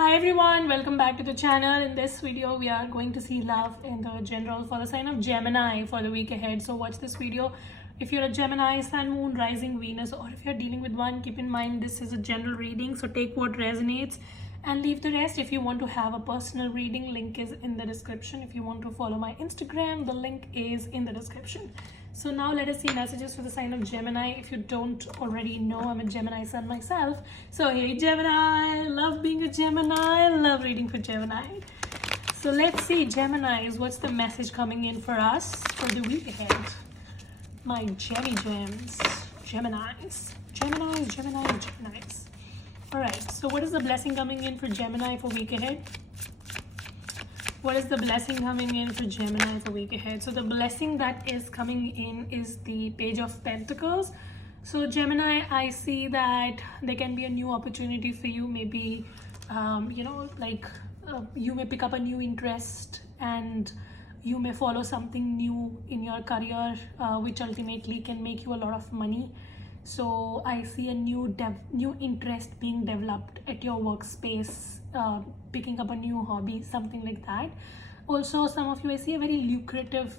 Hi everyone, welcome back to the channel. In this video we are going to see love in the general for the sign of Gemini for the week ahead. So watch this video. If you're a Gemini, Sun, Moon, Rising, Venus, or if you're dealing with one, keep in mind this is a general reading, so take what resonates and leave the rest. If you want to have a personal reading, link is in the description. If you want to follow my Instagram, the link is in the description. So now let us see messages for the sign of Gemini. If you don't already know, I'm a Gemini Sun myself. So hey Gemini, I love being a Gemini. I love reading for Gemini. So let's see Geminis, what's the message coming in for us for the week ahead? My Gemmy Gems, Geminis. Geminis. Alright, so what is the blessing coming in for Gemini for week ahead? What is the blessing coming in for Gemini for week ahead? So the blessing that is coming in is the Page of Pentacles. So Gemini, I see that there can be a new opportunity for you. Maybe, you may pick up a new interest and you may follow something new in your career, which ultimately can make you a lot of money. So I see a new interest being developed at your workspace, picking up a new hobby, something like that. Also, some of you, I see a very lucrative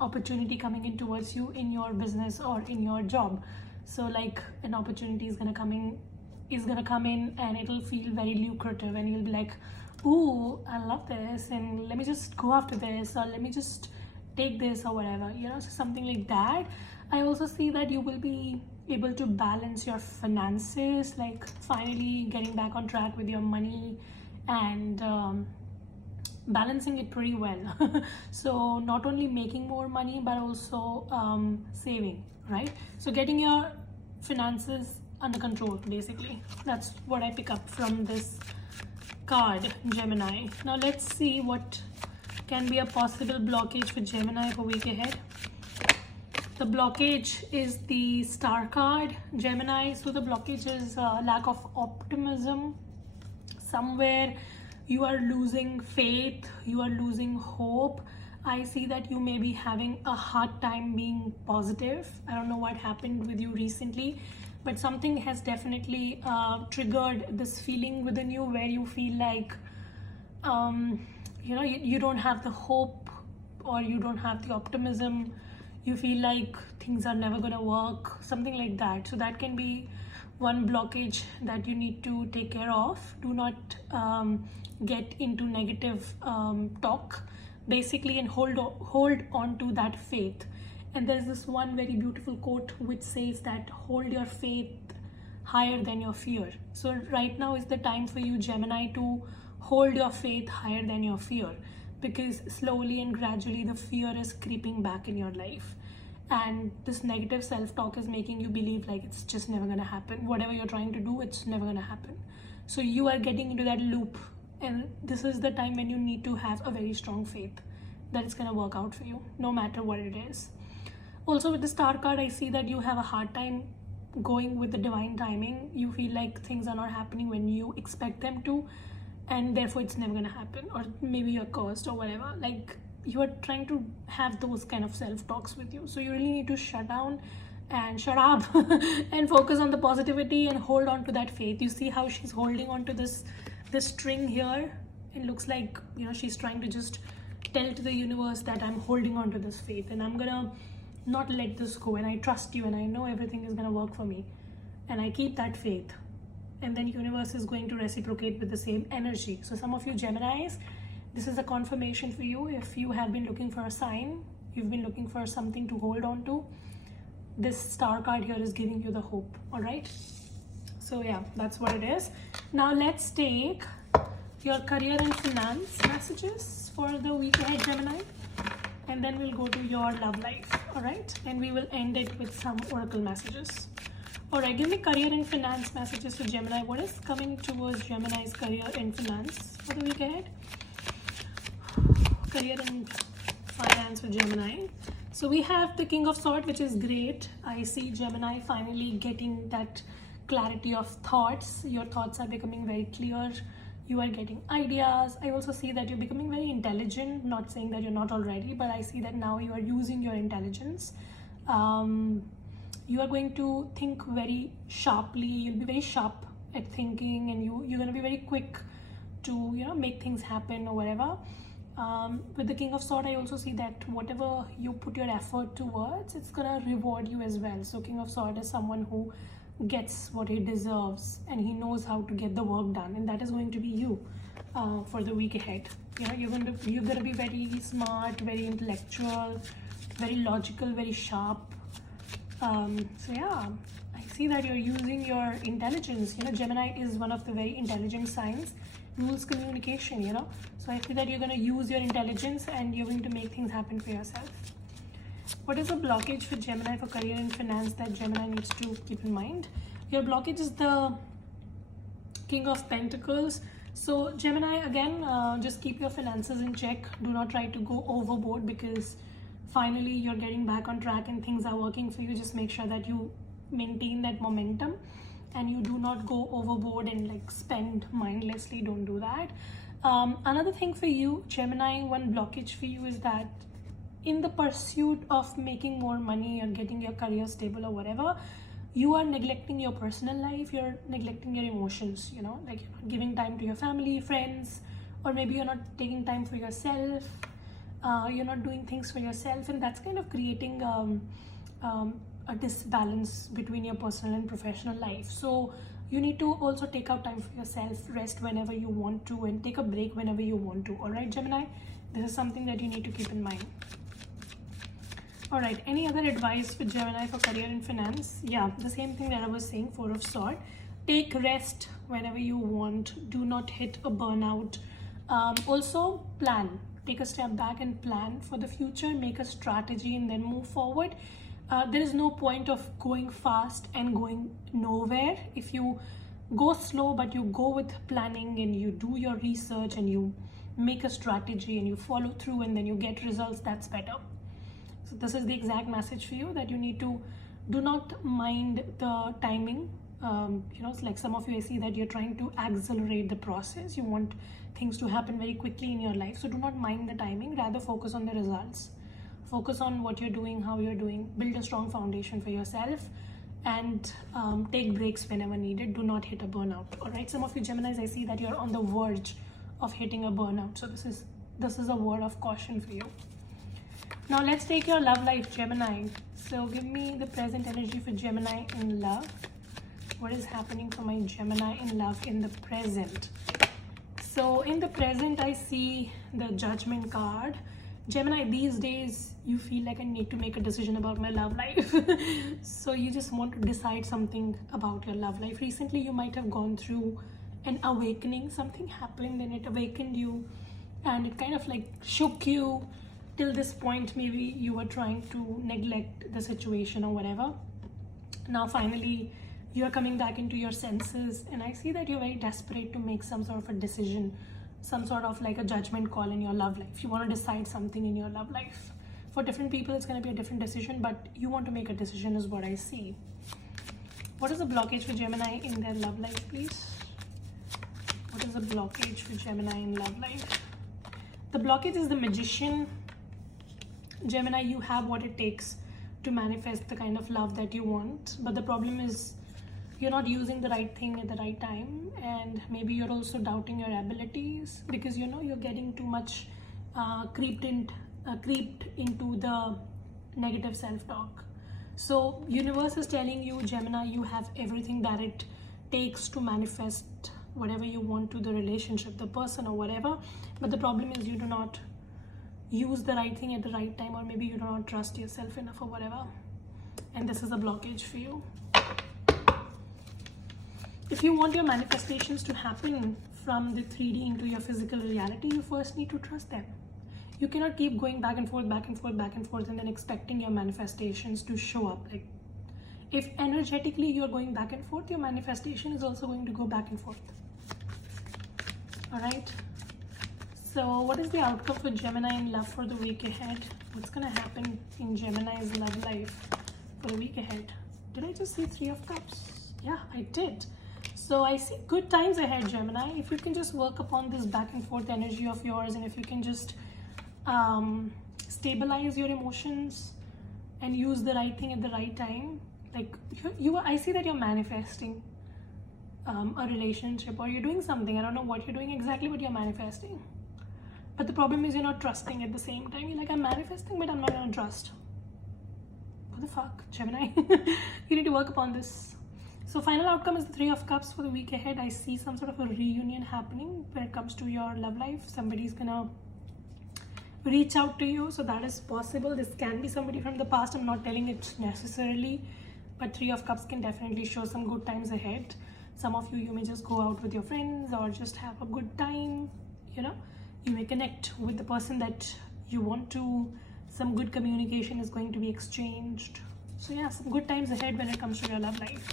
opportunity coming in towards you in your business or in your job. So like an opportunity is gonna come in and it'll feel very lucrative and you'll be like, ooh, I love this and let me just go after this, or let me just take this or whatever, so something like that. I also see that you will be able to balance your finances, like finally getting back on track with your money and balancing it pretty well. So not only making more money but also saving, right? So getting your finances under control, basically. That's what I pick up from this card, Gemini. Now let's see what can be a possible blockage for Gemini for week ahead. The blockage is the Star card, Gemini. So the blockage is lack of optimism. Somewhere you are losing faith, you are losing hope. I see that you may be having a hard time being positive. I don't know what happened with you recently, but something has definitely triggered this feeling within you where you feel like you don't have the hope or you don't have the optimism. You feel like things are never gonna work, something like that. So that can be one blockage that you need to take care of. Do not get into negative talk, basically, and hold on to that faith. And there's this one very beautiful quote which says that hold your faith higher than your fear. So right now is the time for you, Gemini, to hold your faith higher than your fear, because slowly and gradually the fear is creeping back in your life and this negative self-talk is making you believe like it's just never gonna happen. Whatever you're trying to do, it's never gonna happen. So you are getting into that loop, and this is the time when you need to have a very strong faith that it's gonna work out for you no matter what it is. Also with the Star card, I see that you have a hard time going with the divine timing. You feel like things are not happening when you expect them to, and therefore it's never gonna happen, or maybe you're cursed or whatever. Like you are trying to have those kind of self-talks with you. So you really need to shut down and shut up and focus on the positivity and hold on to that faith. You see how she's holding on to this string here. It looks like she's trying to just tell to the universe that I'm holding on to this faith and I'm gonna not let this go, and I trust you and I know everything is gonna work for me, and I keep that faith. And then universe is going to reciprocate with the same energy. So some of you Geminis, this is a confirmation for you. If you have been looking for a sign, you've been looking for something to hold on to, this Star card here is giving you the hope. All right, so yeah, that's what it is. Now let's take your career and finance messages for the week ahead, Gemini, and then we'll go to your love life. All right, and we will end it with some oracle messages. Alright, give me career and finance messages to Gemini. What is coming towards Gemini's career and finance for the week ahead? Career and finance for Gemini. So we have the King of Swords, which is great. I see Gemini finally getting that clarity of thoughts. Your thoughts are becoming very clear. You are getting ideas. I also see that you're becoming very intelligent. Not saying that you're not already, but I see that now you are using your intelligence. You are going to think very sharply. You'll be very sharp at thinking, and you're going to be very quick to, you know, make things happen or whatever. With the King of Swords, I also see that whatever you put your effort towards, it's gonna reward you as well. So King of Swords is someone who gets what he deserves and he knows how to get the work done, and that is going to be you for the week ahead. You know, you're gonna be very smart, very intellectual, very logical, very sharp. So yeah, I see that you're using your intelligence. You know, Gemini is one of the very intelligent signs, rules communication, you know. So I see that you're going to use your intelligence and you're going to make things happen for yourself. What is a blockage for Gemini for career and finance that Gemini needs to keep in mind? Your blockage is the King of Pentacles. So Gemini, again, just keep your finances in check. Do not try to go overboard, because finally you're getting back on track and things are working for you. Just make sure that you maintain that momentum and you do not go overboard and like spend mindlessly. Don't do that. Another thing for you, Gemini, one blockage for you is that in the pursuit of making more money or getting your career stable or whatever, you are neglecting your personal life, you're neglecting your emotions, you know, like you're not giving time to your family, friends, or maybe you're not taking time for yourself, you're not doing things for yourself, and that's kind of creating a disbalance between your personal and professional life. So you need to also take out time for yourself, rest whenever you want to, and take a break whenever you want to. All right, Gemini, this is something that you need to keep in mind. All right, any other advice for Gemini for career and finance? Yeah, the same thing that I was saying, Four of Swords. Take rest whenever you want. Do not hit a burnout. Also plan. Take a step back and plan for the future. Make a strategy and then move forward. There is no point of going fast and going nowhere. If you go slow but you go with planning and you do your research and you make a strategy and you follow through and then you get results, that's better. So this is the exact message for you, that you need to do not mind the timing. You know, it's like some of you, I see that you're trying to accelerate the process. You want things to happen very quickly in your life. So do not mind the timing, rather focus on the results. Focus on what you're doing, how you're doing, build a strong foundation for yourself, and take breaks whenever needed. Do not hit a burnout. All right, some of you Geminis, I see that you're on the verge of hitting a burnout. So this is a word of caution for you. Now let's take your love life, Gemini. So give me the present energy for Gemini in love. What is happening for my Gemini in love in the present? So in the present, I see the Judgment card. Gemini, these days you feel like I need to make a decision about my love life. So you just want to decide something about your love life. Recently you might have gone through an awakening. Something happened and it awakened you, and it kind of like shook you. Till this point, maybe you were trying to neglect the situation or whatever. Now finally you're coming back into your senses, and I see that you're very desperate to make some sort of a decision, some sort of like a judgment call in your love life. You want to decide something in your love life. For different people it's going to be a different decision, but you want to make a decision is what I see. What is the blockage for Gemini in their love life, please? What is the blockage for Gemini in love life? The blockage is the Magician. Gemini, you have what it takes to manifest the kind of love that you want, but the problem is you're not using the right thing at the right time, and maybe you're also doubting your abilities because you know you're getting too much creeped into the negative self-talk. So universe is telling you, Gemini, you have everything that it takes to manifest whatever you want to the relationship, the person or whatever, but the problem is you do not use the right thing at the right time, or maybe you do not trust yourself enough or whatever, and this is a blockage for you. If you want your manifestations to happen from the 3D into your physical reality, you first need to trust them. You cannot keep going back and forth, back and forth, back and forth, and then expecting your manifestations to show up. Like, if energetically you're going back and forth, your manifestation is also going to go back and forth. All right. So what is the outcome for Gemini in love for the week ahead? What's going to happen in Gemini's love life for the week ahead? Did I just see 3 of Cups? Yeah, I did. So I see good times ahead, Gemini. If you can just work upon this back and forth energy of yours, and if you can just stabilize your emotions and use the right thing at the right time, like I see that you're manifesting. a relationship, or you're doing something. I don't know what you're doing exactly, but you're manifesting. But the problem is you're not trusting at the same time. You're like, I'm manifesting, but I'm not gonna trust. What the fuck, Gemini? You need to work upon this. So final outcome is the 3 of Cups for the week ahead. I see some sort of a reunion happening when it comes to your love life. Somebody's gonna reach out to you, so that is possible. This can be somebody from the past. I'm not telling it necessarily, but 3 of Cups can definitely show some good times ahead. Some of you may just go out with your friends or just have a good time, you know. You may connect with the person that you want to. Some good communication is going to be exchanged. So yeah, some good times ahead when it comes to your love life.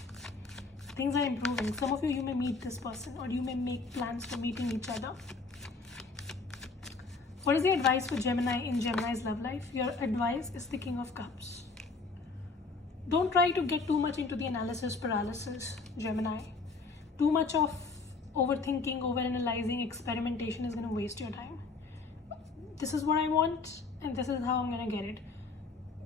Things are improving. Some of you may meet this person, or you may make plans for meeting each other. What is the advice for Gemini in Gemini's love life? Your advice is the King of Cups. Don't try to get too much into the analysis paralysis, Gemini. Too much of overthinking, overanalyzing, experimentation is going to waste your time. This is what I want, and this is how I'm going to get it.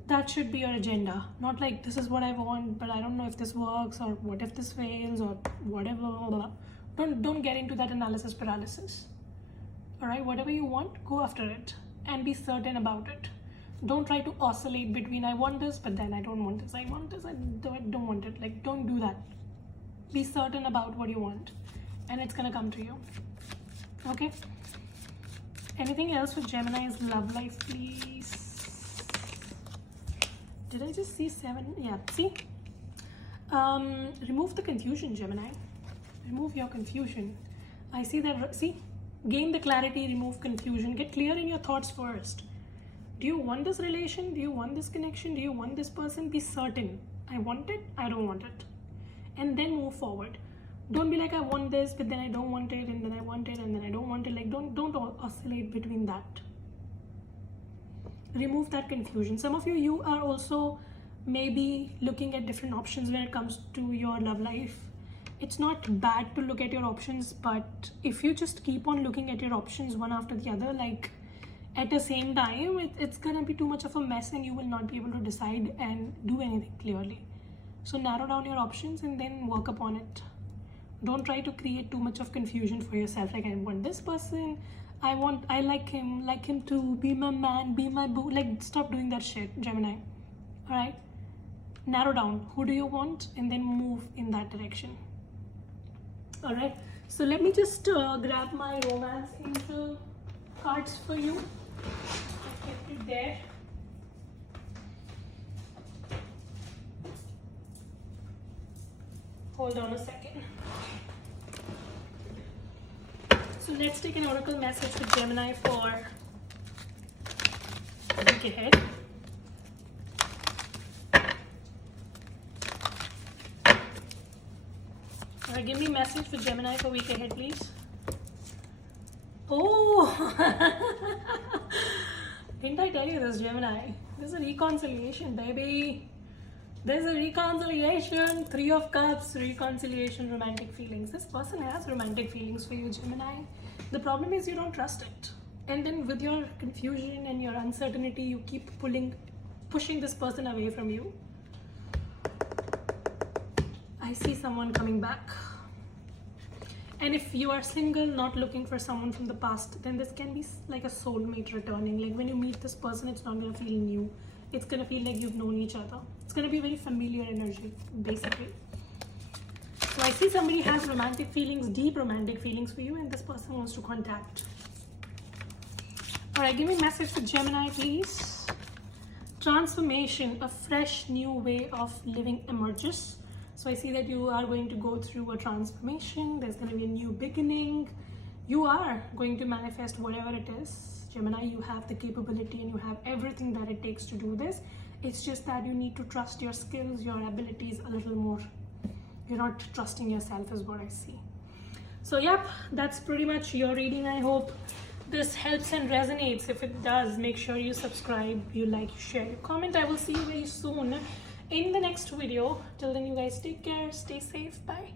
That should be your agenda. Not like, this is what I want, but I don't know if this works, or what if this fails, or whatever. Blah, blah, blah. Don't get into that analysis paralysis. Alright, whatever you want, go after it and be certain about it. Don't try to oscillate between I want this, but then I don't want this. I want this, I don't want it. Like, don't do that. Be certain about what you want, and it's gonna come to you. Okay? Anything else for Gemini's love life, please? Did I just see 7? Yeah, see? Remove the confusion, Gemini. Remove your confusion. I see that, see? Gain the clarity, remove confusion. Get clear in your thoughts first. Do you want this relation? Do you want this connection? Do you want this person? Be certain. I want it, I don't want it. And then move forward. Don't be like, I want this, but then I don't want it, and then I want it, and then I don't want it. Like, don't oscillate between that. Remove that confusion. Some of you are also maybe looking at different options when it comes to your love life. It's not bad to look at your options, but if you just keep on looking at your options one after the other, like at the same time, it's gonna be too much of a mess, and you will not be able to decide and do anything clearly. So narrow down your options and then work upon it. Don't try to create too much of confusion for yourself. Like, I want this person, I like him to be my man, be my boo. Like, stop doing that shit, Gemini. Alright? Narrow down who do you want and then move in that direction. Alright, so let me just grab my romance angel cards for you. I kept it there. Hold on a second. So let's take an oracle message for Gemini for the week ahead. Alright, give me a message for Gemini for week ahead, please. Oh! Didn't I tell you this, Gemini? There's a reconciliation, baby. There's a reconciliation. 3 of Cups, reconciliation, romantic feelings. This person has romantic feelings for you, Gemini. The problem is you don't trust it. And then with your confusion and your uncertainty, you keep pushing this person away from you. I see someone coming back. And if you are single, not looking for someone from the past, then this can be like a soulmate returning. Like, when you meet this person, it's not going to feel new. It's going to feel like you've known each other. It's going to be very familiar energy, basically. So I see somebody has romantic feelings, deep romantic feelings for you, and this person wants to contact. Alright, give me a message for Gemini, please. Transformation, a fresh new way of living emerges. So I see that you are going to go through a transformation. There's going to be a new beginning. You are going to manifest whatever it is. Gemini, you have the capability and you have everything that it takes to do this. It's just that you need to trust your skills, your abilities a little more. You're not trusting yourself is what I see. So yep, that's pretty much your reading. I hope this helps and resonates. If it does, make sure you subscribe, you like, you share, you comment. I will see you very soon in the next video. Till then, you guys take care, stay safe, bye.